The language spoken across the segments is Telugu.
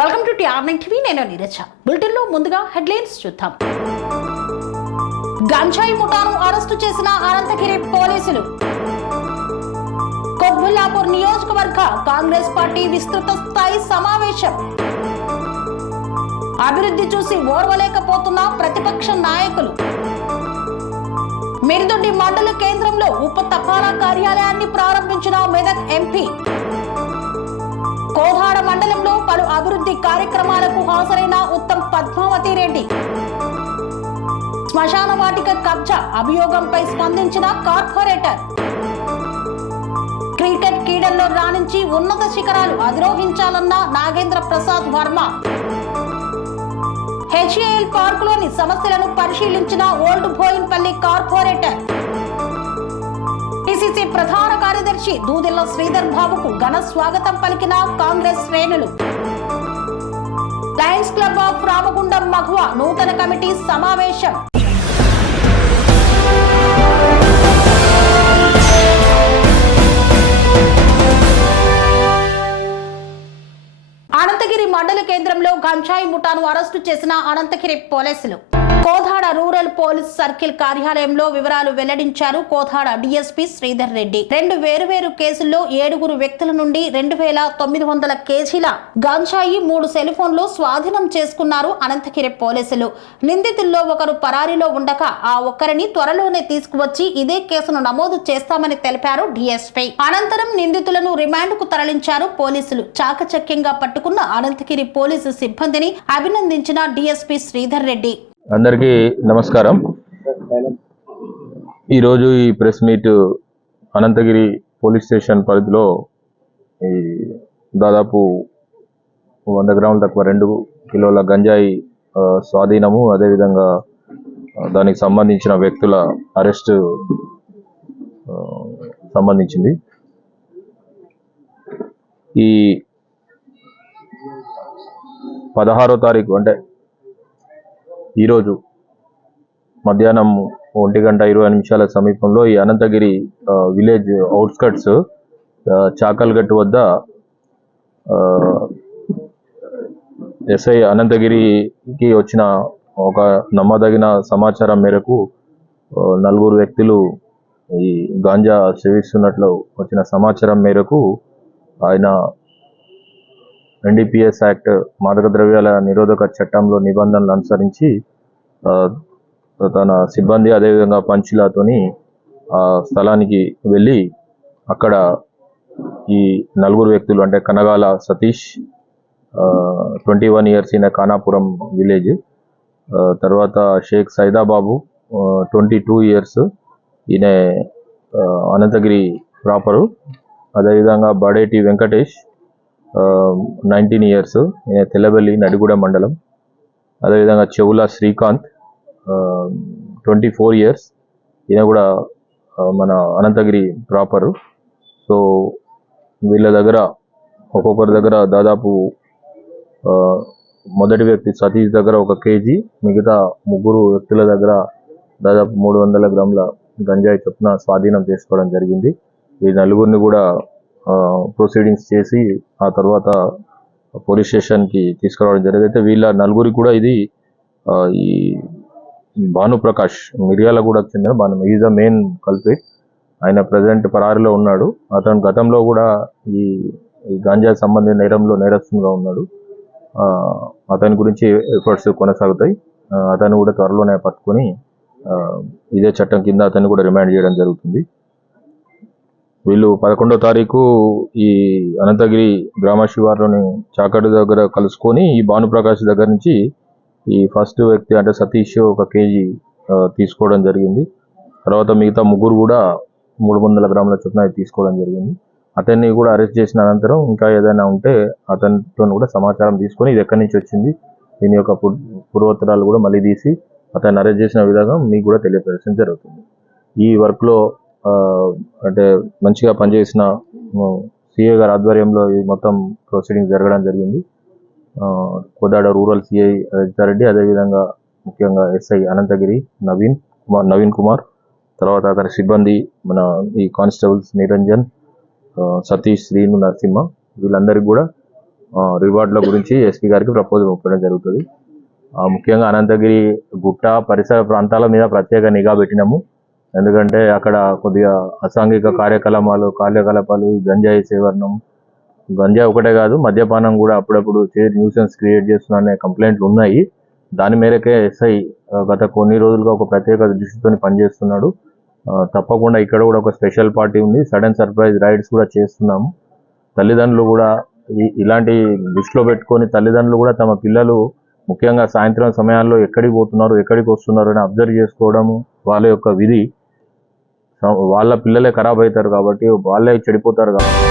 Welcome to TR9 TV. నేను నీరజ. బులెటిన్ లో ముందుగా హెడ్లైన్స్ చూద్దాం. గంజాయి ముఠాను అరెస్టు చేసిన అనంతగిరి పోలీసులు. కొత్బుల్లాపూర్ నియోజకవర్గ కాంగ్రెస్ పార్టీ విస్తృత స్థాయి సమావేశం. అభివృద్ధి చూసి ఓర్వలేకపోతున్న ప్రతిపక్ష నాయకులు. మిర్దొడ్డి మండల కేంద్రంలో ఉప తపాలా కార్యాలయాన్ని ప్రారంభించిన మెదక్ ఎంపీ. కోదాడ మండలంలో పలు అభివృద్ధి కార్యక్రమాలకు హాజరైన ఉత్తమ్ పద్మావతి రెడ్డి. శ్మశాన వాటిక కబ్జా అభియోగంపై స్పందించిన కార్పొరేటర్. క్రికెట్ క్రీడల్లో రాణించి ఉన్నత శిఖరాలు అధిరోహించాలన్న నాగేంద్ర ప్రసాద్ వర్మ. HAL పార్కులోని సమస్యలను పరిశీలించిన ఓల్డ్ బోయిన్పల్లి కార్పొరేటర్. PCC ప్రధాన కార్యదర్శి దూదిల్ల శ్రీధర్ బాబుకు ఘన స్వాగతం పలికిన కాంగ్రెస్ శ్రేణులు. లయన్స్ క్లబ్ ఆఫ్ రామగుండం మగువ నూతన కమిటీ సమావేశం. అనంతగిరి మండల కేంద్రంలో గంజాయి ముఠాను అరెస్టు చేసిన అనంతగిరి పోలీసులు. కోదాడ రూరల్ పోలీస్ సర్కిల్ కార్యాలయంలో వివరాలు వెల్లడించారు కోదాడ DSP శ్రీధర్ రెడ్డి. 2 వేరువేరు కేసుల్లో 7 వ్యక్తుల నుండి 2900 కేజీల గంజాయి 3 సెల్ ఫోన్లు స్వాధీనం చేసుకున్నారు అనంతగిరి పోలీసులు. నిందితుల్లో ఒకరు పరారీలో ఉండగా ఆ ఒక్కరిని త్వరలోనే తీసుకువచ్చి ఇదే కేసును నమోదు చేస్తామని తెలిపారు DSP. అనంతరం నిందితులను రిమాండ్ కు తరలించారు పోలీసులు. చాకచక్యంగా పట్టుకున్న అనంతగిరి పోలీసు సిబ్బందిని అభినందించిన DSP శ్రీధర్ రెడ్డి. అందరికీ నమస్కారం. ఈరోజు ఈ press meet Anantagiri police station పరిధిలో దాదాపు 100 గ్రాములు తక్కువ 2 కిలోల గంజాయి స్వాధీనము, అదేవిధంగా దానికి సంబంధించిన వ్యక్తుల అరెస్టు సంబంధించింది. ఈ 16వ తారీఖు అంటే ఈరోజు మధ్యాహ్నం 1:20 సమీపంలో ఈ అనంతగిరి విలేజ్ అవుట్స్కట్స్ చాకల్గట్టు వద్ద SI అనంతగిరికి వచ్చిన ఒక నమ్మదగిన సమాచారం మేరకు 4 వ్యక్తులు ఈ గాంజా సేవిస్తున్నట్లు వచ్చిన సమాచారం మేరకు ఆయన NDPS యాక్ట్ మాదక ద్రవ్యాల నిరోధక చట్టంలో నిబంధనలు అనుసరించి తన సిబ్బంది అదేవిధంగా పంచులతోని ఆ స్థలానికి వెళ్ళి అక్కడ ఈ 4 వ్యక్తులు అంటే కనగాల సతీష్ 21 ఇయర్స్, ఈయన ఖానాపురం విలేజ్, తర్వాత షేక్ సైదాబాబు 22 ఇయర్స్, ఈయన అనంతగిరి ప్రాపరు, అదేవిధంగా బడేటి వెంకటేష్ 19 ఇయర్స్, ఈయన తెల్లబెల్లి నడిగూడ మండలం, అదేవిధంగా చెవుల శ్రీకాంత్ 24 ఇయర్స్, ఈయన కూడా మన అనంతగిరి ప్రాపరు. సో వీళ్ళ దగ్గర ఒక్కొక్కరి దగ్గర దాదాపు మొదటి వ్యక్తి సతీష్ దగ్గర 1 కేజీ, మిగతా 3 వ్యక్తుల దగ్గర దాదాపు 300 గ్రాముల గంజాయి చొప్పున స్వాధీనం చేసుకోవడం జరిగింది. ఈ 4 కూడా ప్రొసీడింగ్స్ చేసి ఆ తర్వాత పోలీస్ స్టేషన్కి తీసుకురావడం జరిగింది. అయితే వీళ్ళ 4 కూడా ఇది ఈ భానుప్రకాష్ మిర్యాలగూడకు చెందిన Bhanu, is the main culprit. ఆయన ప్రజెంట్ పరారీలో ఉన్నాడు. అతను గతంలో కూడా ఈ గాంజా సంబంధించిన నేరంలో నేరస్తుగా ఉన్నాడు. అతని గురించి ఎఫర్ట్స్ కొనసాగుతాయి. అతను కూడా త్వరలోనే పట్టుకొని ఇదే చట్టం కింద అతన్ని కూడా రిమాండ్ చేయడం జరుగుతుంది. వీళ్ళు 11వ తారీఖు ఈ అనంతగిరి గ్రామ శివార్లోని చాకడు దగ్గర కలుసుకొని ఈ భానుప్రకాష్ దగ్గర నుంచి ఈ ఫస్ట్ వ్యక్తి అంటే సతీష్ 1 కేజీ తీసుకోవడం జరిగింది. తర్వాత మిగతా 3 కూడా 300 గ్రాముల చొప్పున తీసుకోవడం జరిగింది. అతన్ని కూడా అరెస్ట్ చేసిన అనంతరం ఇంకా ఏదైనా ఉంటే అతనితో కూడా సమాచారం తీసుకొని ఇది ఎక్కడి నుంచి వచ్చింది, దీని యొక్క పూర్వోత్తరాలు కూడా మళ్ళీ తీసి అతన్ని అరెస్ట్ చేసిన విధంగా మీకు కూడా తెలియపరచడం జరుగుతుంది. ఈ వర్క్లో అంటే మంచిగా పనిచేసిన CA గారి ఆధ్వర్యంలో ఈ మొత్తం ప్రొసీడింగ్ జరగడం జరిగింది. కోదాడ రూరల్ CI రెడ్డి, అదేవిధంగా ముఖ్యంగా SI అనంతగిరి నవీన్ కుమార్, తర్వాత అతని సిబ్బంది మన ఈ కానిస్టేబుల్స్ నిరంజన్, సతీష్, శ్రీను, నరసింహ, వీళ్ళందరికీ కూడా రివార్డుల గురించి ఎస్పీ గారికి ప్రపోజల్ పంపడం జరుగుతుంది. ముఖ్యంగా అనంతగిరి గుట్ట పరిసర ప్రాంతాల మీద ప్రత్యేక నిఘా పెట్టినాము. ఎందుకంటే అక్కడ కొద్దిగా అసాంఘిక కార్యకలాపాలు గంజాయి సేవనం, గంజాయి ఒకటే కాదు మద్యపానం కూడా అప్పుడప్పుడు న్యూసెన్స్ క్రియేట్ చేస్తున్న కంప్లైంట్లు ఉన్నాయి. దాని మేరకే ఎస్ఐ గత కొన్ని రోజులుగా ఒక ప్రత్యేక దృష్టితో పనిచేస్తున్నాడు. తప్పకుండా ఇక్కడ కూడా ఒక స్పెషల్ పార్టీ ఉంది. సడన్ సర్ప్రైజ్ రైడ్స్ కూడా చేస్తున్నాము. తల్లిదండ్రులు కూడా ఇలాంటి దృష్టిలో పెట్టుకొని తల్లిదండ్రులు కూడా తమ పిల్లలు ముఖ్యంగా సాయంత్రం సమయాల్లో ఎక్కడికి పోతున్నారు, ఎక్కడికి వస్తున్నారు అని అబ్జర్వ్ చేసుకోవడము వాళ్ళ యొక్క విధి. వాళ్ళ పిల్లలే ఖరాబ్ అవుతారు కాబట్టి, వాళ్ళే చెడిపోతారు కాబట్టి.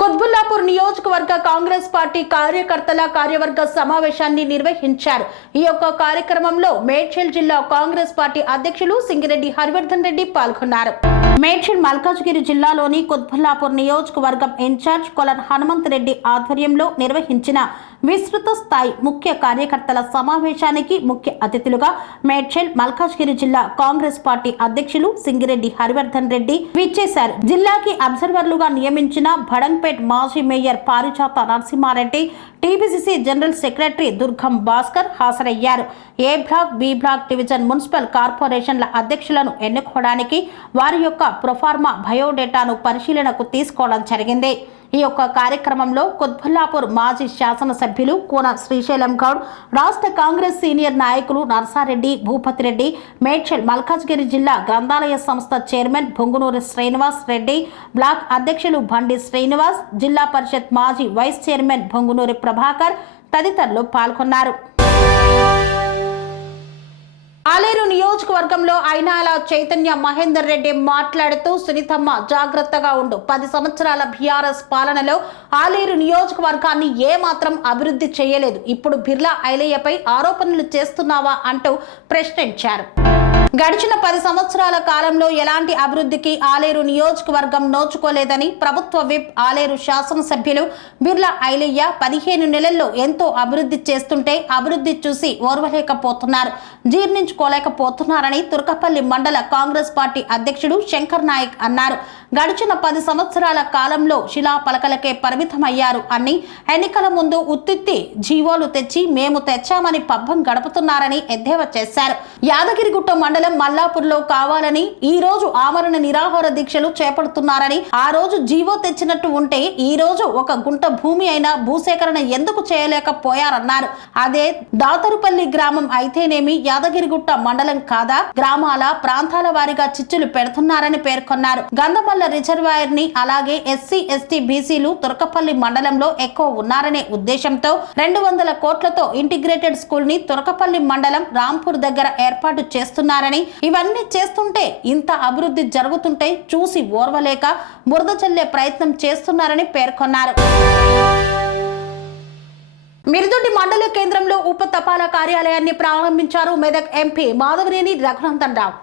కుత్బుల్లాపూర్ నియోజకవర్గ కాంగ్రెస్ పార్టీ కార్యకర్తల కార్యవర్గ సమావేశాన్ని నిర్వహించారు. ఈ యొక్క కార్యక్రమంలో మేడ్చల్ జిల్లా కాంగ్రెస్ పార్టీ అధ్యక్షులు సింగిరెడ్డి హరివర్ధన్ రెడ్డి పాల్గొన్నారు. మేడ్చల్ మల్కాజ్గిరి జిల్లాలోని కుత్బుల్లాపూర్ నియోజకవర్గం ఇన్ఛార్జ్ కొలన్ హనుమంత్ రెడ్డి ఆధ్వర్యంలో నిర్వహించిన విస్తృత స్థాయి ముఖ్య కార్యకర్తల సమావేశానికి ముఖ్య అతిథులుగా మేడ్చల్ మల్కాజ్గిరి జిల్లా కాంగ్రెస్ పార్టీ అధ్యక్షులు సింగిరెడ్డి హరివర్ధన్ రెడ్డి విచ్చేశారు. జిల్లాకి అబ్జర్వర్లుగా నియమించిన భడంపేట్ మాజీ mayor Parijatha Narasimhareddy, TPCC general secretary Durgam Bhaskar హాజరయ్యారు. A block, B block division municipal కార్పొరేషన్ల అధ్యక్షులను ఎన్నుకోవడానికి వారి యొక్క ప్రొఫార్మా బయోడేటాను పరిశీలనకు తీసుకోవడం జరిగింది. ఈ యొక్క కార్యక్రమంలో కుత్బుల్లాపూర్ మాజీ శాసనసభ్యులు కోన శ్రీశైలం గౌడ్, రాష్ట్ర కాంగ్రెస్ సీనియర్ నాయకులు నర్సారెడ్డి, భూపతిరెడ్డి, మేడ్చల్ మల్కాజ్గిరి జిల్లా గ్రంథాలయ సంస్థ చైర్మన్ బొంగునూరి శ్రీనివాస్ రెడ్డి, బ్లాక్ అధ్యక్షులు బండి శ్రీనివాస్, జిల్లా పరిషత్ మాజీ వైస్ చైర్మన్ బొంగునూరి ప్రభాకర్ తదితరులు పాల్గొన్నారు. ఆలేరు నియోజకవర్గంలో అయినాల చైతన్య మహేందర్ రెడ్డి మాట్లాడుతూ, సునీతమ్మ జాగ్రత్తగా ఉండు. 10 సంవత్సరాల బీఆర్ఎస్ పాలనలో ఆలేరు నియోజకవర్గాన్ని ఏమాత్రం అభివృద్ధి చేయలేదు. ఇప్పుడు బిర్లా ఐలయ్యపై ఆరోపణలు చేస్తున్నావా అంటూ ప్రశ్నించారు. గడిచిన 10 సంవత్సరాల కాలంలో ఎలాంటి అభివృద్ధికి ఆలేరు నియోజకవర్గం నోచుకోలేదని ప్రభుత్వ విప్ ఆలేరు శాసనసభ్యులు బిర్లా ఐలయ్య 15 నెలల్లో ఎంతో అభివృద్ధి చేస్తుంటే అభివృద్ధి చూసి ఓర్వలేకపోతున్నారు, జీర్ణించుకోలేకపోతున్నారని తుర్కపల్లి మండల కాంగ్రెస్ పార్టీ అధ్యక్షుడు శంకర్ నాయక్ అన్నారు. గడిచిన 10 సంవత్సరాల కాలంలో శిలాపలకలకే పరిమితమయ్యారు అని, ఎన్నికల ముందు ఉత్తిత్తి జీవోలు తెచ్చి మేము తెచ్చామని పబ్బం గడుపుతున్నారని ఎద్దేవా చేశారు. యాదగిరిగుట్ట మండలం మల్లాపూర్లో కావాలని ఈ రోజు ఆమరణ నిరాహార దీక్షలు చేపడుతున్నారని, ఆ రోజు జీవో తెచ్చినట్టు ఉంటే ఈ రోజు ఒక గుంట భూమి అయినా భూసేకరణ ఎందుకు చేయలేకపోయారన్నారు. అదే దాతరుపల్లి గ్రామం అయితేనేమి, యాదగిరిగుట్ట మండలం కాదా, గ్రామాల ప్రాంతాల వారిగా చిచ్చులు పెడుతున్నారని పేర్కొన్నారు. గంధమల్ల రిజర్వాయర్ ని, అలాగే ఎస్సీ ఎస్టీ బీసీలు తుర్కపల్లి మండలంలో ఎక్కువ ఉన్నారనే ఉద్దేశంతో 200 కోట్లతో ఇంటిగ్రేటెడ్ స్కూల్ ని తుర్కపల్లి మండలం రాంపూర్ దగ్గర ఏర్పాటు చేస్తున్నారని, ఇవన్నీ చేస్తుంటే ఇంత అభివృద్ధి జరుగుతుంటే చూసి ఓర్వలేక బురద చల్లే ప్రయత్నం చేస్తున్నారని పేర్కొన్నారు. మిరుదొడ్డి మండల కేంద్రంలో ఉప తపాలా కార్యాలయాన్ని ప్రారంభించారు మెదక్ ఎంపీ మాధవనేని రఘునందన్ రావు.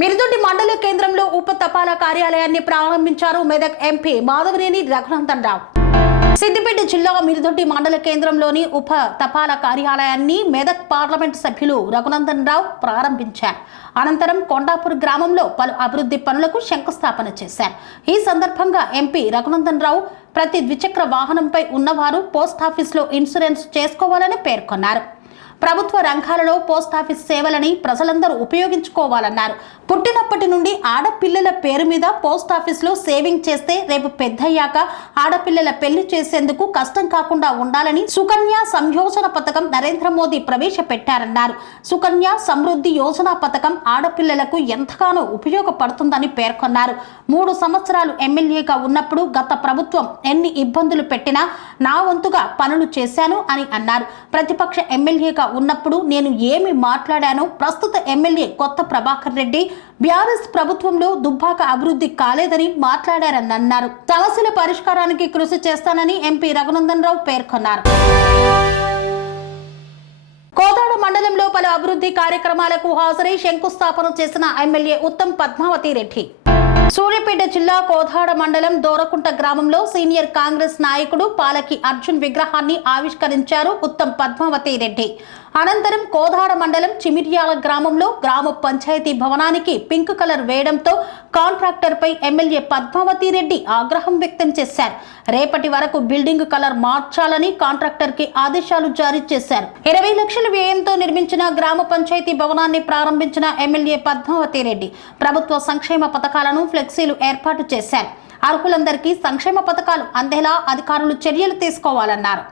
మిరుదొడ్డి మండల కేంద్రంలో ఉప తపాలా కార్యాలయాన్ని ప్రారంభించారు మెదక్ ఎంపీ మాధవనేని రఘునందన్ రావు. సిద్దిపేట జిల్లా మిరుదొడ్డి మండల కేంద్రంలోని ఉప తపాలా కార్యాలయాన్ని మెదక్ పార్లమెంట్ సభ్యులు రఘునందన్ రావు ప్రారంభించారు. అనంతరం కొండాపూర్ గ్రామంలో పలు అభివృద్ధి పనులకు శంకుస్థాపన చేశారు. ఈ సందర్భంగా ఎంపీ రఘునందన్ రావు ప్రతి ద్విచక్ర వాహనంపై ఉన్నవారు పోస్టాఫీసులో ఇన్సూరెన్స్ చేసుకోవాలని పేర్కొన్నారు. ప్రభుత్వ రంగాలలో పోస్టాఫీస్ సేవలని ప్రజలందరూ ఉపయోగించుకోవాలన్నారు. పుట్టినప్పటి నుండి ఆడపిల్లల పేరు మీద పోస్టాఫీస్లో సేవింగ్ చేస్తే రేపు పెద్దయ్యాక ఆడపిల్లల పెళ్లి చేసేందుకు కష్టం కాకుండా ఉండాలని సుకన్య సంయోజన పథకం నరేంద్ర మోదీ ప్రవేశపెట్టారన్నారు. సుకన్య సమృద్ధి యోజన పథకం ఆడపిల్లలకు ఎంతగానో ఉపయోగపడుతుందని పేర్కొన్నారు. 3 సంవత్సరాలు ఎమ్మెల్యేగా ఉన్నప్పుడు గత ప్రభుత్వం ఎన్ని ఇబ్బందులు పెట్టినా నా వంతుగా పనులు చేశాను అని అన్నారు. ప్రతిపక్ష ఎమ్మెల్యేగా ఉన్నప్పుడు నేను ఏమి మాట్లాడానో ప్రస్తుత ఎమ్మెల్యే కొత్త ప్రభాకర్ రెడ్డి బీఆర్ఎస్ ప్రభుత్వంలో దుబ్బాక అభివృద్ధి కాలేదని మాట్లాడారని అన్నారు. సమస్యల పరిష్కారానికి కృషి చేస్తానని ఎంపీ రఘునందన్ రావు పేర్కొన్నారు. కోదాడ మండలంలో పలు అభివృద్ధి కార్యక్రమాలకు హాజరై శంకుస్థాపన చేసిన ఎమ్మెల్యే ఉత్తమ్ పద్మావతి రెడ్డి సూర్యాపేట జిల్లా కోదాడ మండలం దోరకుంట గ్రామంలో సీనియర్ కాంగ్రెస్ నాయకుడు పాలకి అర్జున్ విగ్రహాన్ని ఆవిష్కరించారు ఉత్తమ్ పద్మావతి రెడ్డి. అనంతరం కోదాడ మండలం చిమిర్యాల గ్రామంలో గ్రామ పంచాయతీ భవనానికి పింక్ కలర్ వేయడంతో కాంట్రాక్టర్ పై ఎమ్మెల్యే పద్మావతి రెడ్డి ఆగ్రహం వ్యక్తం చేశారు. రేపటి వరకు బిల్డింగ్ కలర్ మార్చాలని కాంట్రాక్టర్ కి ఆదేశాలు జారీ చేశారు. 20 లక్షల వ్యయంతో నిర్మించిన గ్రామ పంచాయతీ భవనాన్ని ప్రారంభించిన ఎమ్మెల్యే పద్మావతి రెడ్డి ప్రభుత్వ సంక్షేమ పథకాలను ఫ్లెక్సీలు ఏర్పాటు చేశారు. అర్హులందరికీ సంక్షేమ పథకాలు అందేలా అధికారులు చర్యలు తీసుకోవాలన్నారు.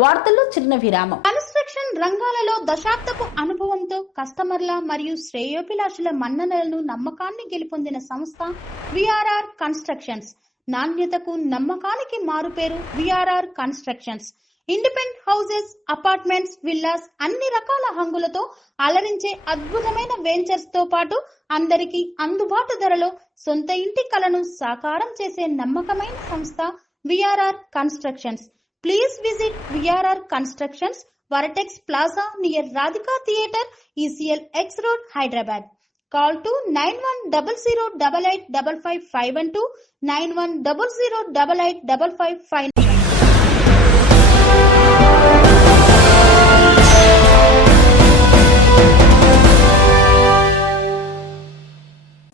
వార్తల్లో చిన్న విరామం. కన్స్ట్రక్షన్ రంగాలలో దశాబ్దపు అనుభవంతో కస్టమర్ల మరియు శ్రేయోభిలాషుల మన్ననలను నమ్మకాన్ని గెలుపొందిన సంస్థ విఆర్ఆర్ కన్స్ట్రక్షన్స్. నాణ్యతకు నమ్మకానికి మారుపేరు VRR constructions. Independent houses, apartments, villas అన్ని రకాల హంగులతో అలరించే అద్భుతమైన వెంచర్స్ తో పాటు అందరికీ అందుబాటు ధరలో సొంత ఇంటి కలను సాకారం చేసే నమ్మకమైన సంస్థ VRR constructions. Please visit VRR Constructions, Varatex Plaza near Radhika Theatre, ECL X Road, Hyderabad. Call to 9100885551 9100885559.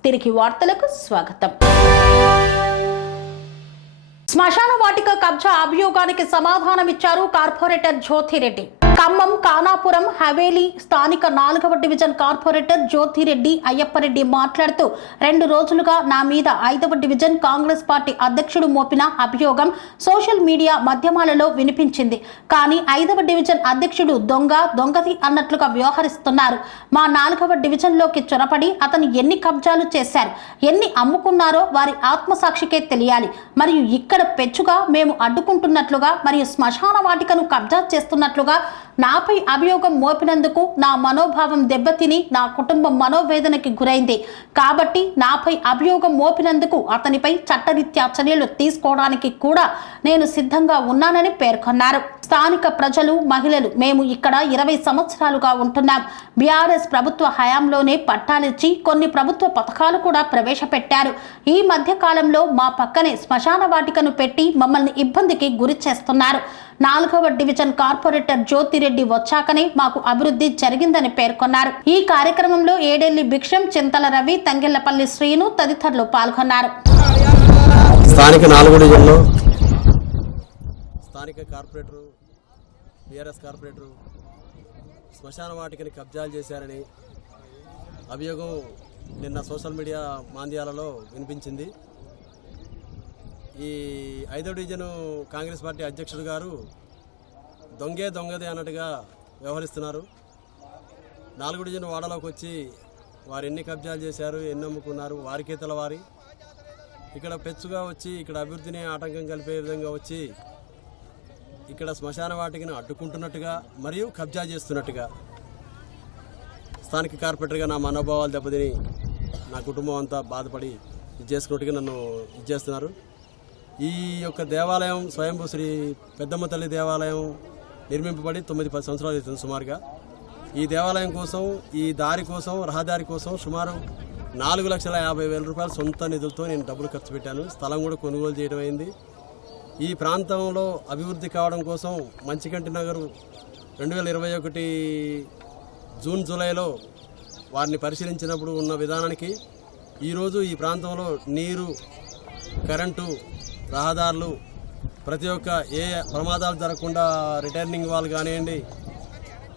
తిరిగి వార్తలకు స్వాగతం. శ్మశాన వాటిక కబ్జా అభియోగానికి సమాధానమిచ్చారు కార్పొరేటర్ జ్యోతిరెడ్డి. ఖమ్మం కానాపురం హవేలీ స్థానిక 4వ డివిజన్ కార్పొరేటర్ జ్యోతిరెడ్డి అయ్యప్పరెడ్డి మాట్లాడుతూ 2 రోజులుగా నా మీద 5వ డివిజన్ కాంగ్రెస్ పార్టీ అధ్యక్షుడు మోపిన అభియోగం సోషల్ మీడియా మాధ్యమాలలో వినిపించింది. కానీ 5వ డివిజన్ అధ్యక్షుడు దొంగది అన్నట్లుగా వ్యవహరిస్తున్నారు. మా 4వ డివిజన్లోకి చొరపడి అతను ఎన్ని కబ్జాలు చేశారు, ఎన్ని అమ్ముకున్నారో వారి ఆత్మసాక్షికే తెలియాలి. మరియు ఇక్కడ పెచ్చుగా మేము అడ్డుకుంటున్నట్లుగా మరియు శ్మశాన వాటికను కబ్జా చేస్తున్నట్లుగా నాపై అభియోగం మోపినందుకు నా మనోభావం దెబ్బతిని నా కుటుంబం మనోవేదనకి గురైంది. కాబట్టి నాపై అభియోగం మోపినందుకు అతనిపై చట్టరీత్యా చర్యలు తీసుకోవడానికి కూడా నేను సిద్ధంగా ఉన్నానని పేర్కొన్నారు. స్థానిక ప్రజలు, మహిళలు మేము ఇక్కడ 20 సంవత్సరాలుగా ఉంటున్నాం. బీఆర్ఎస్ ప్రభుత్వ హయాంలోనే పట్టాలిచ్చి కొన్ని ప్రభుత్వ పథకాలు కూడా ప్రవేశపెట్టారు. ఈ మధ్య కాలంలో మా పక్కనే శ్మశాన వాటికను పెట్టి మమ్మల్ని ఇబ్బందికి గురి చేస్తున్నారు. 4వ డివిజన్ కార్పొరేటర్ జ్యోతిరెడ్డి వచ్చాకనే మాకు అభివృద్ధి జరిగిందని పేర్కొన్నారు. ఈ కార్యక్రమంలో ఏడెల్లి భిక్షం, చింతల రవి, తంగెళ్లపల్లి శ్రీను తదితరులు పాల్గొన్నారు. స్థానిక 4వ డివిజన్లో స్థానిక కార్పొరేటర్ బీఆర్ఎస్ కార్పొరేటర్ శ్మశాన వాటికని కబ్జాలు చేశారని అభియోగం నిన్న సోషల్ మీడియా మాధ్యమాలలో వినిపించింది. ఈ 5వ డివిజన్ కాంగ్రెస్ పార్టీ అధ్యక్షుడు గారు దొంగదే అన్నట్టుగా వ్యవహరిస్తున్నారు. 4వ డివిజన్ వాడలోకి వచ్చి వారు ఎన్ని కబ్జాలు చేశారు, ఎన్ని అమ్ముకున్నారు వారికే తెలవారి. ఇక్కడ పెచ్చుగా వచ్చి ఇక్కడ అభివృద్ధిని ఆటంకం కలిపే విధంగా వచ్చి ఇక్కడ శ్మశాన వాటికను అడ్డుకుంటున్నట్టుగా మరియు కబ్జా చేస్తున్నట్టుగా స్థానిక కార్పొరేటర్గా నా మనోభావాలు దెబ్బతిని నా కుటుంబం అంతా బాధపడి ఇది చేసుకున్నట్టుగా నన్ను చేస్తున్నారు. ఈ యొక్క దేవాలయం స్వయంభూ శ్రీ పెద్దమ్మ తల్లి దేవాలయం నిర్మింపబడి 9-10 సంవత్సరాలు అవుతుంది సుమారుగా. ఈ దేవాలయం కోసం, ఈ దారి కోసం, రహదారి కోసం సుమారు 4,50,000 రూపాయలు సొంత నిధులతో నేను డబ్బులు ఖర్చు పెట్టాను. స్థలం కూడా కొనుగోలు చేయడం అయింది. ఈ ప్రాంతంలో అభివృద్ధి కావడం కోసం మంచికంటి నగరు 2021 జూన్ జూలైలో వారిని పరిశీలించినప్పుడు ఉన్న విధానానికి ఈరోజు ఈ ప్రాంతంలో నీరు, కరెంటు, రహదారులు, ప్రతి ఒక్క ఏ ప్రమాదాలు జరగకుండా రిటర్నింగ్ వాల్ కానివ్వండి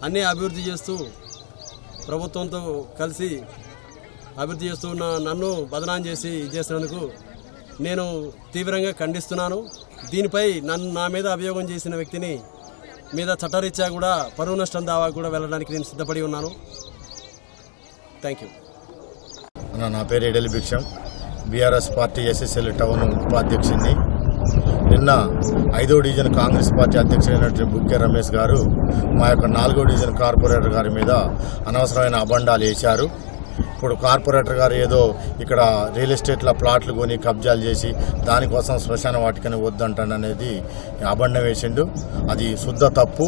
అన్నీ అభివృద్ధి చేస్తూ ప్రభుత్వంతో కలిసి అభివృద్ధి చేస్తూ ఉన్న నన్ను బదనాం చేసి చేసినందుకు నేను తీవ్రంగా ఖండిస్తున్నాను. దీనిపై నా మీద అభియోగం చేసిన వ్యక్తిని మీద చట్టరీత్యా కూడా పరువు నష్టం దావా కూడా వెళ్ళడానికి నేను సిద్ధపడి ఉన్నాను. Thank you. నా పేరు ఏడెల్లి భిక్షం, బీఆర్ఎస్ పార్టీ ఎస్ఎస్ఎల్ టౌన్ ఉపాధ్యక్షుడిని. నిన్న 5వ డివిజన్ కాంగ్రెస్ పార్టీ అధ్యక్షుడైనటువంటి బుక్కే రమేష్ గారు మా యొక్క 4వ డివిజన్ కార్పొరేటర్ గారి మీద అనవసరమైన అబండాలు వేశారు. ఇప్పుడు కార్పొరేటర్ గారు ఏదో ఇక్కడ రియల్ ఎస్టేట్లో ప్లాట్లు కొని కబ్జాలు చేసి దానికోసం శ్మశాన వాటికని వద్దంటాడనేది అబండం వేసిండు. అది శుద్ధ తప్పు.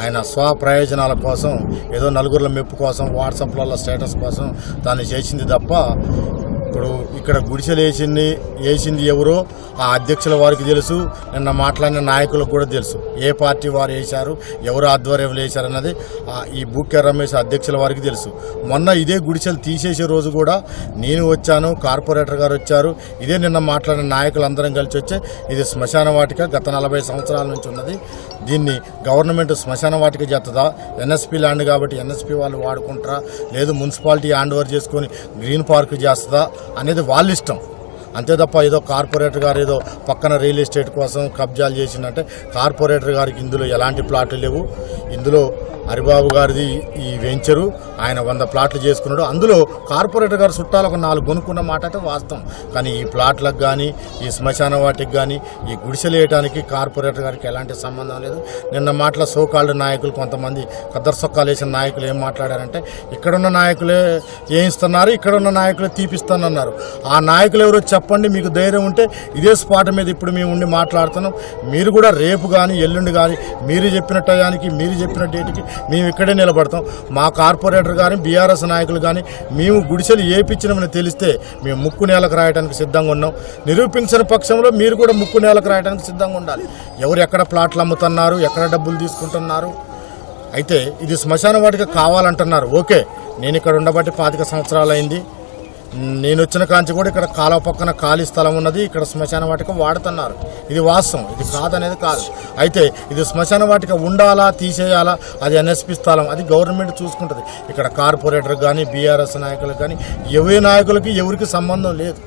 ఆయన స్వప్రయోజనాల కోసం ఏదో నలుగురుల మెప్పు కోసం వాట్సాప్లలో స్టేటస్ కోసం తాను చేసింది తప్ప ఇప్పుడు ఇక్కడ గుడిసెలు వేసింది ఎవరో ఆ అధ్యక్షుల వారికి తెలుసు, నిన్న మాట్లాడిన నాయకులకు కూడా తెలుసు ఏ పార్టీ వారు వేశారు, ఎవరు ఆధ్వర్యంలో వేశారన్నది ఈ బూక్య రమేష్ అధ్యక్షుల వారికి తెలుసు. మొన్న ఇదే గుడిసెలు తీసేసే రోజు కూడా నేను వచ్చాను, కార్పొరేటర్ గారు వచ్చారు, ఇదే నిన్న మాట్లాడిన నాయకులందరం కలిసి వచ్చే ఇది శ్మశాన వాటిక గత 40 సంవత్సరాల నుంచి ఉన్నది. దీన్ని గవర్నమెంట్ శ్మశాన వాటిక చేస్తుందా, ఎన్ఎస్పీ ల్యాండ్ కాబట్టి ఎన్ఎస్పీ వాళ్ళు వాడుకుంటారా, లేదు మున్సిపాలిటీ హ్యాండ్ ఓవర్ చేసుకొని గ్రీన్ పార్క్ చేస్తుందా అనేది వాళ్ళ ఇష్టం. అంతే తప్ప ఏదో కార్పొరేటర్ గారు ఏదో పక్కన రియల్ ఎస్టేట్ కోసం కబ్జాలు చేసిందంటే కార్పొరేటర్ గారికి ఇందులో ఎలాంటి ప్లాట్లు లేవు. ఇందులో హరిబాబు గారిది ఈ వెంచరు, ఆయన 100 ప్లాట్లు చేసుకున్నాడు. అందులో కార్పొరేటర్ గారు చుట్టాలు ఒక 4 కొనుక్కున్న మాట అయితే వాస్తవం. కానీ ఈ ప్లాట్లకు కానీ ఈ శ్మశాన వాటికి కానీ ఈ గుడిసెలు వేయడానికి కార్పొరేటర్ గారికి ఎలాంటి సంబంధం లేదు. నిన్న మాటల సోకాల్డ్ నాయకులు కొంతమంది కద్దరు సొక్కాలు వేసిన నాయకులు ఏం మాట్లాడారంటే ఇక్కడున్న నాయకులే వేయిస్తున్నారు, ఇక్కడున్న నాయకులే తీపిస్తానన్నారు. ఆ నాయకులు ఎవరో చెప్పండి, మీకు ధైర్యం ఉంటే ఇదే స్పాట్ మీద ఇప్పుడు మేము ఉండి మాట్లాడుతున్నాం. మీరు కూడా రేపు కానీ ఎల్లుండి కానీ మీరు చెప్పిన టయానికి మీరు చెప్పిన డేట్కి మేము ఇక్కడే నిలబడతాం. మా కార్పొరేటర్ కానీ బీఆర్ఎస్ నాయకులు కానీ మేము గుడిసెలు ఏపించినామని తెలిస్తే మేము ముక్కు నేలకు రాయడానికి సిద్ధంగా ఉన్నాం. నిరూపించిన పక్షంలో మీరు కూడా ముక్కు నేలకు రాయడానికి సిద్ధంగా ఉండాలి. ఎవరు ఎక్కడ ప్లాట్లు అమ్ముతున్నారు, ఎక్కడ డబ్బులు తీసుకుంటున్నారు. అయితే ఇది శ్మశాన వాటిక కావాలంటున్నారు. ఓకే, నేను ఇక్కడ ఉండబట్టి 25 సంవత్సరాలు అయింది. నేను వచ్చిన కాంచి కూడా ఇక్కడ కాలువ పక్కన ఖాళీ స్థలం ఉన్నది, ఇక్కడ శ్మశాన వాటిక వాడుతున్నారు. ఇది వాస్తవం, ఇది కాదనేది కాదు. అయితే ఇది శ్మశాన వాటిక ఉండాలా తీసేయాలా అది ఎన్ఎస్పీ స్థలం, అది గవర్నమెంట్ చూసుకుంటుంది. ఇక్కడ కార్పొరేటర్ కానీ బీఆర్ఎస్ నాయకులకు కానీ ఎవరి నాయకులకి ఎవరికి సంబంధం లేదు.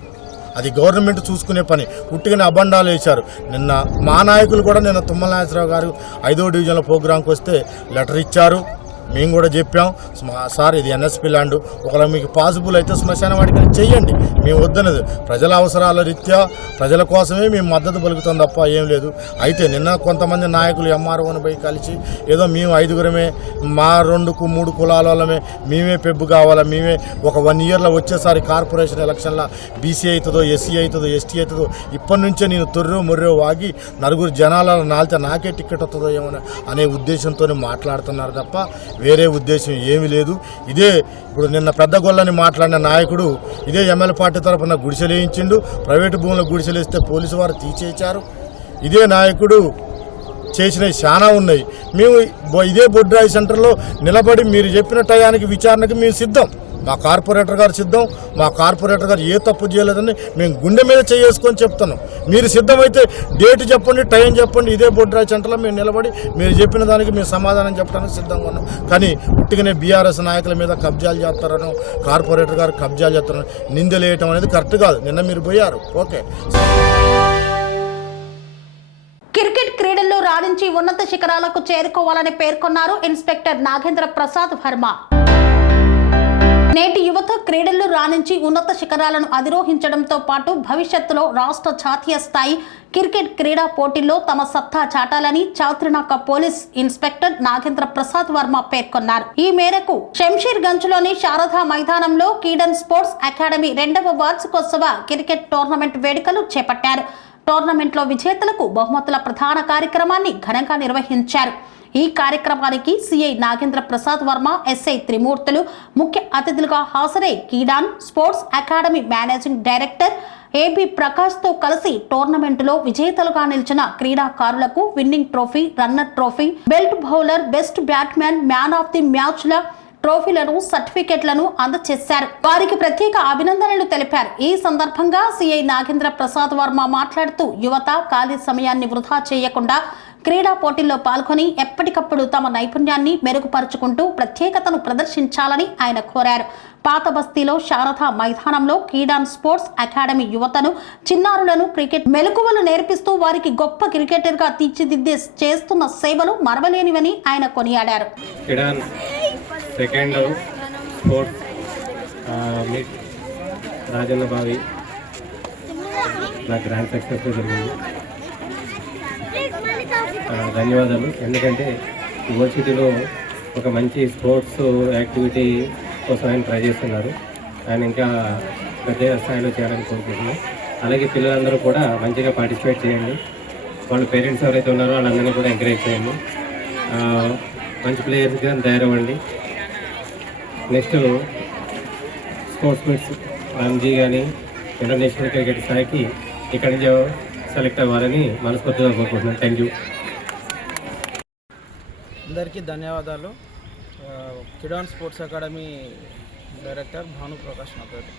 అది గవర్నమెంట్ చూసుకునే పని. ఉట్టిగానే అబండాలు వేశారు. నిన్న మా నాయకులు కూడా నిన్న తుమ్మల నాగేశ్వరరావు గారు 5వ డివిజన్ల ప్రోగ్రాంకి వస్తే లెటర్ ఇచ్చారు. మేము కూడా చెప్పాం, సార్ ఇది ఎన్ఎస్పీ ల్యాండ్, ఒకవేళ మీకు పాసిబుల్ అయితే శ్మశాన వాటికి చెయ్యండి, మేము వద్దనేది. ప్రజల అవసరాల రీత్యా ప్రజల కోసమే మేము మద్దతు పలుకుతాం తప్ప ఏం లేదు. అయితే నిన్న కొంతమంది నాయకులు ఎంఆర్ఓని పోయి కలిసి ఏదో మేము 5గురమే, మా 2-3 కులాల వాళ్ళమే, మేమే పెబ్బు కావాలా, మేమే ఒక 1 ఇయర్లో వచ్చేసారి కార్పొరేషన్ ఎలక్షన్లో బీసీ అవుతుందో, ఎస్సీ అవుతుందో, ఎస్టీ అవుతుందో, ఇప్పటి నుంచే నేను మొర్రో వాగి 4 జనాల నాలితే నాకే టికెట్ వస్తుందో ఏమో అనే ఉద్దేశంతో మాట్లాడుతున్నారు తప్ప వేరే ఉద్దేశం ఏమీ లేదు. ఇదే ఇప్పుడు నిన్న పెద్దగొల్లని మాట్లాడిన నాయకుడు ఇదే ఎమ్మెల్యే పార్టీ తరఫున గుడిసెలు వేయించిండు. ప్రైవేటు భూములకు గుడిసెలు వేస్తే పోలీసు వారు తీసేశారు. ఇదే నాయకుడు చేసినవి చాలా ఉన్నాయి. మేము ఇదే బొడ్రాయి సెంటర్లో నిలబడి మీరు చెప్పిన టయానికి విచారణకి మేము సిద్ధం. మా కార్పొరేటర్ గారు సిద్ధం. మా కార్పొరేటర్ గారు ఏ తప్పు చేయలేదని మేము గుండె మీద చేసుకొని చెప్తున్నాం. మీరు సిద్ధమైతే డేట్ చెప్పండి, టైం చెప్పండి. ఇదే బొడ్రాయి సెంటర్లో మేము నిలబడి మీరు చెప్పిన దానికి మేము సమాధానం చెప్పడానికి సిద్ధంగా ఉన్నాం. కానీ పుట్టిగానే బీఆర్ఎస్ నాయకుల మీద కబ్జాలు చేస్తారనో కార్పొరేటర్ గారు కబ్జాలు చేస్తారనో నిందలేయటం అనేది కరెక్ట్ కాదు. నిన్న మీరు పోయారు, ఓకే. క్రికెట్ క్రీడల్లో రాణించి ఉన్నత శిఖరాలకు చేరుకోవాలని పేర్కొన్నారు ఇన్స్పెక్టర్ నాగేంద్ర ప్రసాద్ వర్మ. నేటి యువత క్రీడల్లో రాణించి ఉన్నత శిఖరాలను అధిరోహించడంతో పాటు భవిష్యత్తులో రాష్ట్ర జాతీయ స్థాయి క్రికెట్ క్రీడా పోటీల్లో తమ సత్తా చాటాలని చాత్రినాక పోలీస్ ఇన్స్పెక్టర్ నాగేంద్ర ప్రసాద్ వర్మ పేర్కొన్నారు. ఈ మేరకు శంషీర్గంజ్లోని శారదా మైదానంలో కీడన్ స్పోర్ట్స్ అకాడమీ 2వ వార్షికోత్సవ క్రికెట్ టోర్నమెంట్ వేడుకలు చేపట్టారు. టోర్నమెంట్లో విజేతలకు బహుమతుల ప్రధాన కార్యక్రమాన్ని ఘనంగా నిర్వహించారు. ఈ కార్యక్రమానికి సిఐ నాగేంద్ర ప్రసాద్ వర్మ, ఎస్ఐ త్రిమూర్తులు ముఖ్య అతిథులుగా హాజరై Kidan sports academy managing director AB ప్రకాష్తో కలిసి టోర్నమెంటులో విజేతలుగా నిలిచిన క్రీడాకారులకు winning trophy, runner trophy, best bowler, best batsman, man of the మ్యాచ్ల ట్రోఫీలను, సర్టిఫికెట్లను అందజేశారు. వారికి ప్రత్యేక అభినందనలు తెలిపారు. ఈ సందర్భంగా సిఐ నాగేంద్ర ప్రసాద్ వర్మ మాట్లాడుతూ యువత ఖాళీ సమయాన్ని వృధా చేయకుండా క్రీడా పోటీల్లో పాల్గొని ఎప్పటికప్పుడు తమ నైపుణ్యాన్ని మెరుగుపరుచుకుంటూ ప్రత్యేకతను ప్రదర్శించాలని ఆయన కోరారు. పాత బస్తీలో శారదా మైదానంలో కీడాన్ స్పోర్ట్స్ అకాడమీ యువతను, చిన్నారులను క్రికెట్ మెలకువలు నేర్పిస్తూ వారికి గొప్ప క్రికెటర్గా తీర్చిదిద్దే చేస్తున్న సేవలు మరవలేనివని ఆయన కొనియాడారు. సెకండ్ స్పోర్ట్స్ మీట్ రాజన్న బావి నాకు గ్రాండ్ సక్సెస్గా జరిగింది. ధన్యవాదాలు. ఎందుకంటే యూనివర్సిటీలో ఒక మంచి స్పోర్ట్స్ యాక్టివిటీ కోసం ఆయన ట్రై చేస్తున్నారు. ఆయన ఇంకా పెద్ద స్థాయిలో చేయాలని కోరుకుంటున్నాం. అలాగే పిల్లలందరూ కూడా మంచిగా పార్టిసిపేట్ చేయండి. వాళ్ళ పేరెంట్స్ ఎవరైతే ఉన్నారో వాళ్ళందరినీ కూడా ఎంకరేజ్ చేయండి. మంచి ప్లేయర్స్గా తయారవ్వండి. నెక్స్ట్ స్పోర్ట్స్ మీట్స్ రంజీ కానీ ఇంటర్నేషనల్ క్రికెట్ స్థాయికి ఇక్కడి నుంచి సెలెక్ట్ అవ్వాలని మనస్ఫూర్తిగా కోరుకుంటున్నాను. Thank you. అందరికీ ధన్యవాదాలు. కిడాన్ స్పోర్ట్స్ అకాడమీ డైరెక్టర్ భానుప్రకాష్ నా పేరు.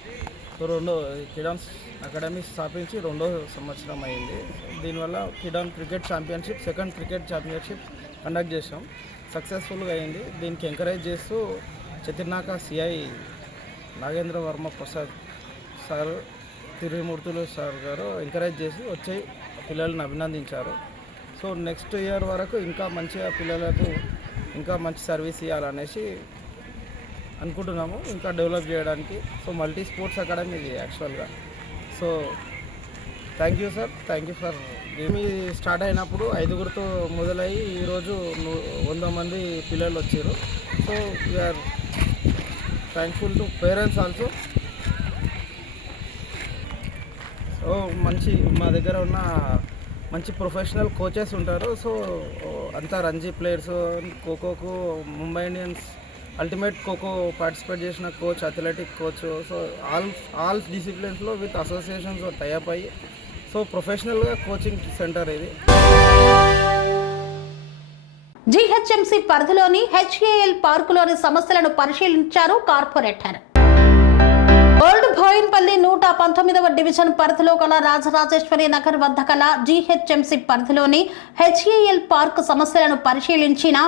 సో కిడాన్ అకాడమీ స్థాపించి 2వ సంవత్సరం అయింది. దీనివల్ల Kidan cricket championship, second cricket championship conduct చేసాం. సక్సెస్ఫుల్గా అయింది. దీనికి ఎంకరేజ్ చేస్తూ Chatrinaka CI Nagendra Varma Prasad sir, Tirumurthulu sir గారు ఎంకరేజ్ చేసి వచ్చి పిల్లల్ని అభినందించారు. సో నెక్స్ట్ ఇయర్ వరకు ఇంకా మంచిగా పిల్లలకు ఇంకా మంచి సర్వీస్ ఇవ్వాలనేసి అనుకుంటున్నాము, ఇంకా డెవలప్ చేయడానికి. సో మల్టీ స్పోర్ట్స్ అకాడమీ ఇది యాక్చువల్గా. So thank you sir, thank you for game. Start అయినప్పుడు 5గురితో మొదలయ్యి ఈరోజు 100 మంది పిల్లలు వచ్చారు. So we are thankful to parents also. So మా దగ్గర ఉన్న మంచి ప్రొఫెషనల్ కోచెస్ ఉంటారు. సో అంతా రంజీ ప్లేయర్స్, ఖోఖోకు Mumbai Indians ultimate khokho participate చేసిన coach, athletic coach. So all డిసిప్లిన్స్లో విత్ అసోసియేషన్స్ టైఅప్ అయ్యి సో ప్రొఫెషనల్గా కోచింగ్ సెంటర్ ఇది. జీహెచ్ఎంసీ పరిధిలోని హెచ్ఏఎల్ పార్కులోని సమస్యలను పరిశీలించారు కార్పొరేటర్. ఓల్డ్ బోయిన్పల్లి 119వ డివిజన్ పరిధిలో గల రాజరాజేశ్వరి నగర్ వద్ద గల జీహెచ్ఎంసీ పరిధిలోని హెచ్ఏఎల్ పార్క్ సమస్యలను పరిశీలించిన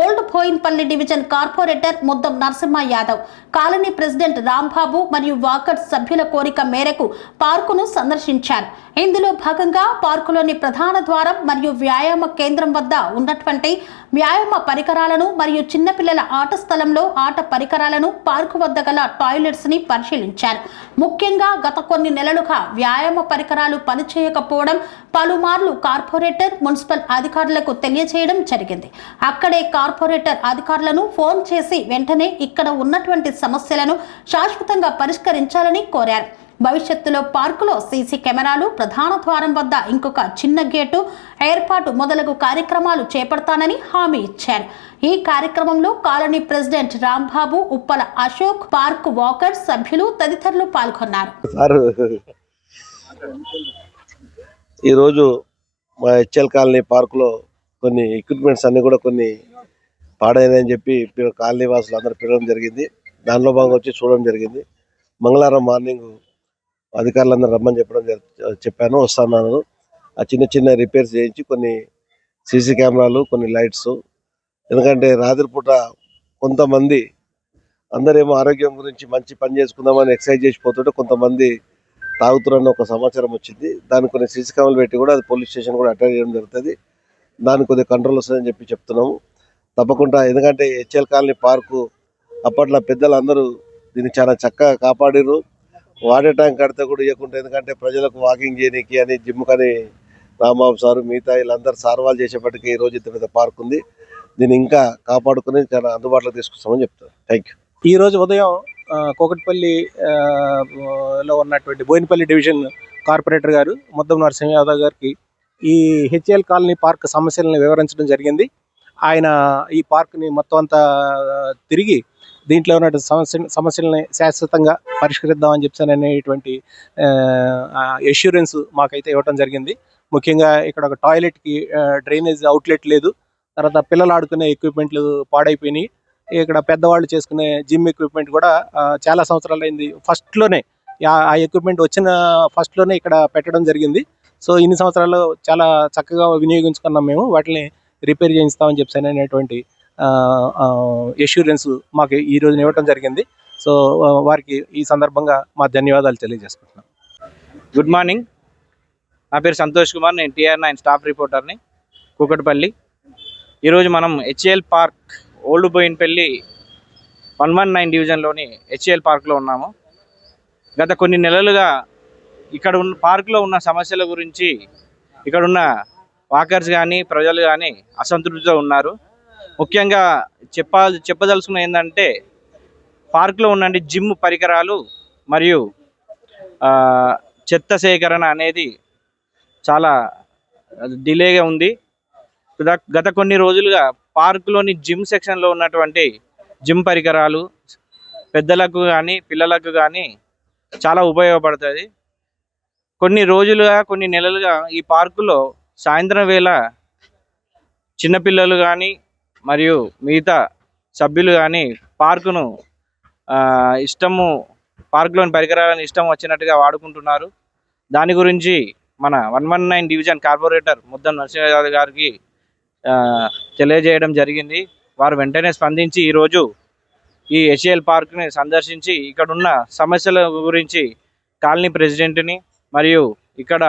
old Bowenpally division corporator Muddam Narasimha Yadav colony president Rambabu మరియు వాకర్స్ సభ్యుల కోరిక మేరకు పార్కును సందర్శించారు. ఇందులో భాగంగా పార్కులోని ప్రధాన ద్వారం మరియు వ్యాయామ కేంద్రం వద్ద ఉన్నటువంటి వ్యాయామ పరికరాలను మరియు చిన్నపిల్లల ఆట స్థలంలో ఆట పరికరాలను, పార్కు వద్ద గల టాయిలెట్స్ ని పరిశీలించారు. ముఖ్యంగా గత కొన్ని నెలలుగా వ్యాయామ పరికరాలు పనిచేయకపోవడం పలుమార్లు కార్పొరేటర్, మున్సిపల్ అధికారులకు తెలియజేయడం జరిగింది. అక్కడే కార్పొరేటర్ అధికారులను ఫోన్ చేసి వెంటనే ఇక్కడ ఉన్నటువంటి సమస్యలను శాశ్వతంగా పరిష్కరించాలని కోరారు. భవిష్యత్తులో పార్కులో సీసీ కెమెరాలు, ప్రధాన ద్వారం వద్ద ఇంకొక చిన్న గేటు ఏర్పాటు మొదలగు కార్యక్రమాలు చేపడతానని హామీ ఇచ్చారు. ఈ కార్యక్రమంలో colony president Rambabu, Uppala Ashok, park walkers సభ్యులు తదితరులు పాల్గొన్నారు. ఈరోజు మా హెచ్ఎల్ కాలనీ పార్కులో కొన్ని ఎక్విప్మెంట్స్ అన్ని కూడా కొన్ని పాడైనాయని చెప్పి కాలనీ వాసులు అందరూ పిలవడం జరిగింది. దానిలో భాగంగా వచ్చి చూడడం జరిగింది. మంగళవారం మార్నింగ్ అధికారులందరూ రమ్మని చెప్పాను, వస్తున్నాను. ఆ చిన్న చిన్న రిపేర్స్ చేయించి కొన్ని సీసీ కెమెరాలు, కొన్ని లైట్స్. ఎందుకంటే రాత్రిపూట కొంతమంది అందరేమో ఆరోగ్యం గురించి మంచి పని చేసుకుందామని ఎక్సర్సైజ్ చేసిపోతుంటే కొంతమంది తాగుతున్న ఒక సమాచారం వచ్చింది. దానికి కొన్ని సీసీ కెమెరాలు పెట్టి కూడా అది పోలీస్ స్టేషన్ కూడా అటెండ్ చేయడం జరుగుతుంది. దానికి కొద్దిగా కంట్రోల్ వస్తుందని చెప్పి చెప్తున్నాము. తప్పకుండా, ఎందుకంటే హెచ్ఎల్ కాలనీ పార్కు అప్పట్లో పెద్దలు అందరూ దీన్ని చాలా చక్కగా కాపాడిరు. వాటర్ ట్యాంక్ కడితే కూడా ఇవ్వకుండా, ఎందుకంటే ప్రజలకు వాకింగ్ చేయడానికి అని జిమ్ కానీ రాంబాబు సారు మిగతా వీళ్ళందరూ సార్వాలు చేసేపటికి ఈ రోజు ఇంత పెద్ద పార్క్ ఉంది. దీన్ని ఇంకా కాపాడుకుని చాలా అందుబాటులో తీసుకొస్తామని చెప్తారు. Thank you. ఈ రోజు ఉదయం కోకట్పల్లి లో ఉన్నటువంటి బోయినపల్లి డివిజన్ కార్పొరేటర్ గారు ముద్దం నరసింహ యాదవ్ గారికి ఈ హెచ్ఎల్ కాలనీ పార్క్ సమస్యలను వివరించడం జరిగింది. ఆయన ఈ పార్క్ని మొత్తం అంతా తిరిగి దీంట్లో ఉన్న సమస్యలని శాశ్వతంగా పరిష్కరిద్దామని చెప్తాననేటువంటి ఎష్యూరెన్స్ మాకైతే ఇవ్వడం జరిగింది. ముఖ్యంగా ఇక్కడ ఒక టాయిలెట్కి డ్రైనేజ్ అవుట్లెట్ లేదు. తర్వాత పిల్లలు ఆడుకునే ఎక్విప్మెంట్లు పాడైపోయినాయి. ఇక్కడ పెద్దవాళ్ళు చేసుకునే జిమ్ ఎక్విప్మెంట్ కూడా చాలా సంవత్సరాలు అయింది. ఫస్ట్లోనే ఆ ఎక్విప్మెంట్ వచ్చిన ఫస్ట్లోనే ఇక్కడ పెట్టడం జరిగింది. సో ఇన్ని సంవత్సరాలు చాలా చక్కగా వినియోగించుకున్నాం మేము. వాటిని రిపేర్ చేయిస్తామని చెప్తాననేటువంటి ఎష్యూరెన్స్ మాకు ఈ రోజున ఇవ్వడం జరిగింది. సో వారికి ఈ సందర్భంగా మా ధన్యవాదాలు తెలియజేసుకుంటున్నాం. గుడ్ మార్నింగ్, నా పేరు సంతోష్ కుమార్. నేను TR9 స్టాఫ్ రిపోర్టర్ని, కూకట్పల్లి. ఈరోజు మనం హెచ్ఏఎల్ పార్క్ ఓల్డ్ బోయిన్పల్లి 119 డివిజన్లోని హెచ్ఏఎల్ పార్క్లో ఉన్నాము. గత కొన్ని నెలలుగా ఇక్కడ ఉన్న పార్కులో ఉన్న సమస్యల గురించి ఇక్కడున్న వాకర్స్ కానీ ప్రజలు కానీ అసంతృప్తితో ఉన్నారు. ముఖ్యంగా చెప్పదలుచుకున్న ఏంటంటే పార్కులో ఉన్న జిమ్ పరికరాలు మరియు చెత్త సేకరణ అనేది చాలా డిలేగా ఉంది. గత కొన్ని రోజులుగా పార్కులోని జిమ్ సెక్షన్లో ఉన్నటువంటి జిమ్ పరికరాలు పెద్దలకు కానీ పిల్లలకు కానీ చాలా ఉపయోగపడుతుంది. కొన్ని రోజులుగా కొన్ని నెలలుగా ఈ పార్కులో సాయంత్రం వేళ చిన్నపిల్లలు కానీ మరియు మిగతా సభ్యులు కానీ పార్కులోని పరికరాలను ఇష్టం వచ్చినట్టుగా వాడుకుంటున్నారు. దాని గురించి మన 119 డివిజన్ కార్పొరేటర్ ముద్దం నరసింహ గారికి తెలియజేయడం జరిగింది. వారు వెంటనే స్పందించి ఈరోజు ఈ హెచ్ఏఎల్ పార్క్ని సందర్శించి ఇక్కడున్న సమస్యల గురించి కాలనీ ప్రెసిడెంట్ని మరియు ఇక్కడ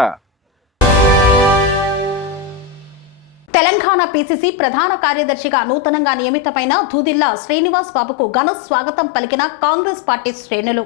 తెలంగాణ పిసిసి ప్రధాన కార్యదర్శిగా నూతనంగా నియమితమైన దూదిల్ల శ్రీనివాస్ బాబుకు ఘన స్వాగతం పలికిన కాంగ్రెస్ పార్టీ శ్రేణులు.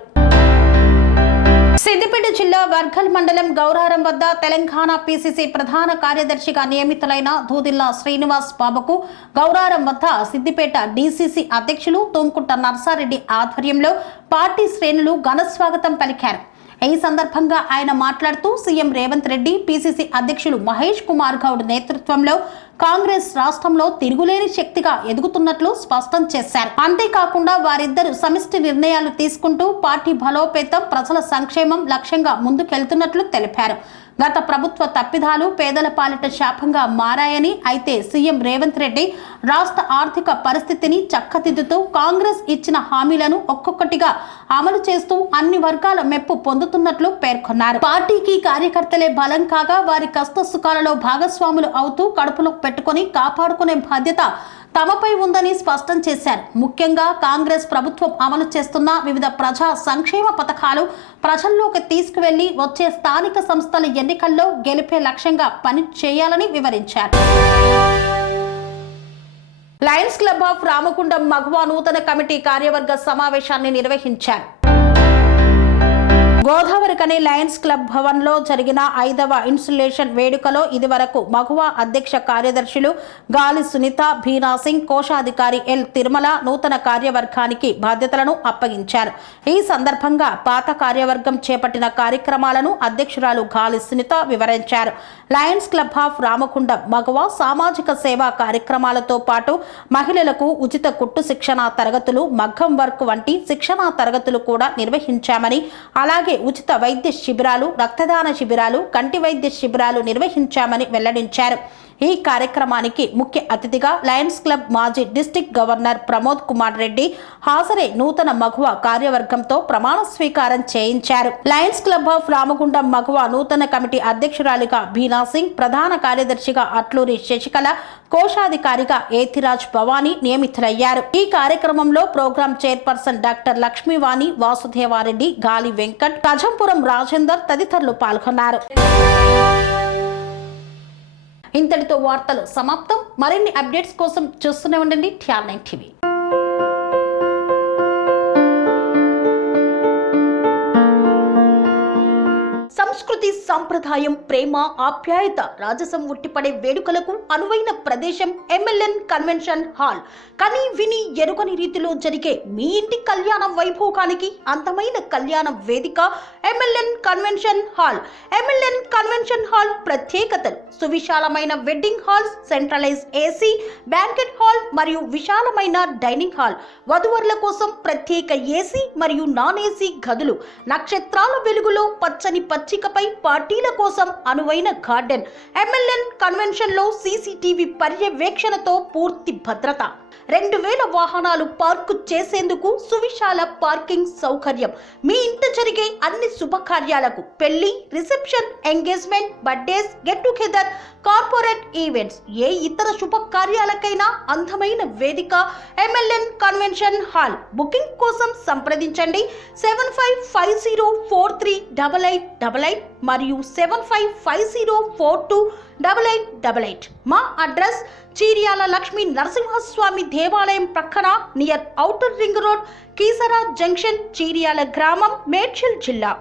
సిద్దిపేట జిల్లా వర్గల్ మండలం గౌరారం వద్ద తెలంగాణ పిసిసి ప్రధాన కార్యదర్శిగా నియమితులైన దూదిల్ల శ్రీనివాస్ బాబుకు గౌరారం వద్ద సిద్దిపేట డిసిసి అధ్యక్షులు తుమ్కుంట నర్సారెడ్డి ఆధ్వర్యంలో పార్టీ శ్రేణులు ఘన స్వాగతం పలికారు. ఈ సందర్భంగా ఆయన మాట్లాడుతూ సీఎం రేవంత్ రెడ్డి, పిసిసి అధ్యక్షులు మహేష్ కుమార్ గౌడ్ నేతృత్వంలో కాంగ్రెస్ రాష్ట్రంలో తిరుగులేని శక్తిగా ఎదుగుతున్నట్లు స్పష్టం చేశారు. అంతేకాకుండా వారిద్దరూ సమిష్టి నిర్ణయాలు తీసుకుంటూ పార్టీ బలోపేతం, ప్రజల సంక్షేమం లక్ష్యంగా ముందుకెళ్తున్నట్లు తెలిపారు. గత ప్రభుత్వ తప్పిదాలు పేదల పాలిట శాపంగా మారాయని, అయితే సీఎం రేవంత్ రెడ్డి రాష్ట్ర ఆర్థిక పరిస్థితిని చక్కదిద్దుతూ కాంగ్రెస్ ఇచ్చిన హామీలను ఒక్కొక్కటిగా అమలు చేస్తూ అన్ని వర్గాల మెప్పు పొందుతున్నట్లు పేర్కొన్నారు. పార్టీకి కార్యకర్తలే బలం కాగా వారి కష్ట సుఖాలలో భాగస్వాములు అవుతూ కడుపులో పెట్టుకుని కాపాడుకునే బాధ్యత తమపై ఉందని స్పష్టం చేశారు. ముఖ్యంగా కాంగ్రెస్ ప్రభుత్వం అమలు చేస్తున్న వివిధ ప్రజా సంక్షేమ పథకాలు ప్రజల్లోకి తీసుకువెళ్లి వచ్చే స్థానిక సంస్థల ఎన్నికల్లో గెలిపే లక్ష్యంగా పని చేయాలని వివరించారు. లయన్స్ క్లబ్ ఆఫ్ రామగుండం మగువ నూతన కమిటీ కార్యవర్గ సమావేశాన్ని నిర్వహించారు. గోదావరి కని లయన్స్ క్లబ్ భవన్ లో జరిగిన 5వ ఇన్స్టలేషన్ వేడుకలో ఇదివరకు మగువ అధ్యక్ష కార్యదర్శులు గాలి సునీత, భీనా సింగ్, కోశాధికారి ఎల్ తిరుమల నూతన కార్యవర్గానికి బాధ్యతలను అప్పగించారు. ఈ సందర్భంగా పాత కార్యవర్గం చేపట్టిన కార్యక్రమాలను అధ్యక్షురాలు గాలి సునీత వివరించారు. లయన్స్ క్లబ్ ఆఫ్ రామగుండం మగువ సామాజిక సేవా కార్యక్రమాలతో పాటు మహిళలకు ఉచిత కుట్టు శిక్షణ తరగతులు, మగ్గం వర్క్ వంటి శిక్షణా తరగతులు కూడా నిర్వహించామని, అలాగే ఉచిత వైద్య శిబిరాలు, రక్తదాన శిబిరాలు, కంటి వైద్య శిబిరాలు నిర్వహించామని వెల్లడించారు. ఈ కార్యక్రమానికి ముఖ్య అతిథిగా లయన్స్ క్లబ్ మాజీ డిస్ట్రిక్ట్ గవర్నర్ ప్రమోద్ కుమార్ రెడ్డి హాజరై నూతన మగువ కార్యవర్గంతో ప్రమాణ స్వీకారం చేయించారు. లయన్స్ క్లబ్ ఆఫ్ రామగుండం మగువ నూతన కమిటీ అధ్యక్షురాలిగా భీనా సింగ్, ప్రధాన కార్యదర్శిగా అట్లూరి శశికళ, కోశాధికారిగా ఏతిరాజ్ భవానీ నియమితులయ్యారు. ఈ కార్యక్రమంలో programme chairperson doctor Lakshmivani, Vasudeva Reddy, Gali Venkat, కజంపురం Rajender తదితరులు పాల్గొన్నారు. ఇంతటితో వార్తలు సమాప్తం. మరిన్ని అప్డేట్స్ కోసం చూస్తూనే ఉండండి TR9 టీవీ. సంస్కృతి, సంప్రదాయం, ప్రేమ, ఆప్యాయత, రాజసం ఉట్టిపడే వేడుకలకు అనువైన ప్రదేశం MLN కన్వెన్షన్ హాల్. కని విని ఎరుగని రీతిలో జరిగే మీ ఇంటి కళ్యాణ వైభోగానికి అందమైన కళ్యాణ వేదిక MLN convention hall. MLN convention hall ప్రత్యేకతలు: సువిశాలమైన wedding halls, centralised AC banquet hall మరియు విశాలమైన డైనింగ్ హాల్, వధువరుల కోసం ప్రత్యేక AC మరియు నాన్ AC గదులు, నక్షత్రాల వెలుగులో పచ్చని పచ్చికపై పార్టీల కోసం అనువైన గార్డెన్. MLN కన్వెన్షన్ లో CCTV పర్యవేక్షణతో పూర్తి భద్రత, 2000 వాహనాలు పార్కు చేసేందుకు సువిశాల పార్కింగ్ సౌకర్యం. మీ ఇంట జరిగే అన్ని శుభకార్యాలకు, పెళ్లి, reception, engagement, birthdays, get together, corporate events, ఏ ఇతర శుభకార్యాలకైనా అందమైన వేదిక MLN కన్వెన్షన్ హాల్. బుకింగ్ కోసం సంప్రదించండి 7550438888 మరియు 7550428888. మా అడ్రస్ చీర్యాల లక్ష్మీ నరసింహస్వామి దేవాలయం ప్రక్కన, near outer ring road, Keesara junction, Cheeryal గ్రామం, మేడ్చల్ జిల్లా.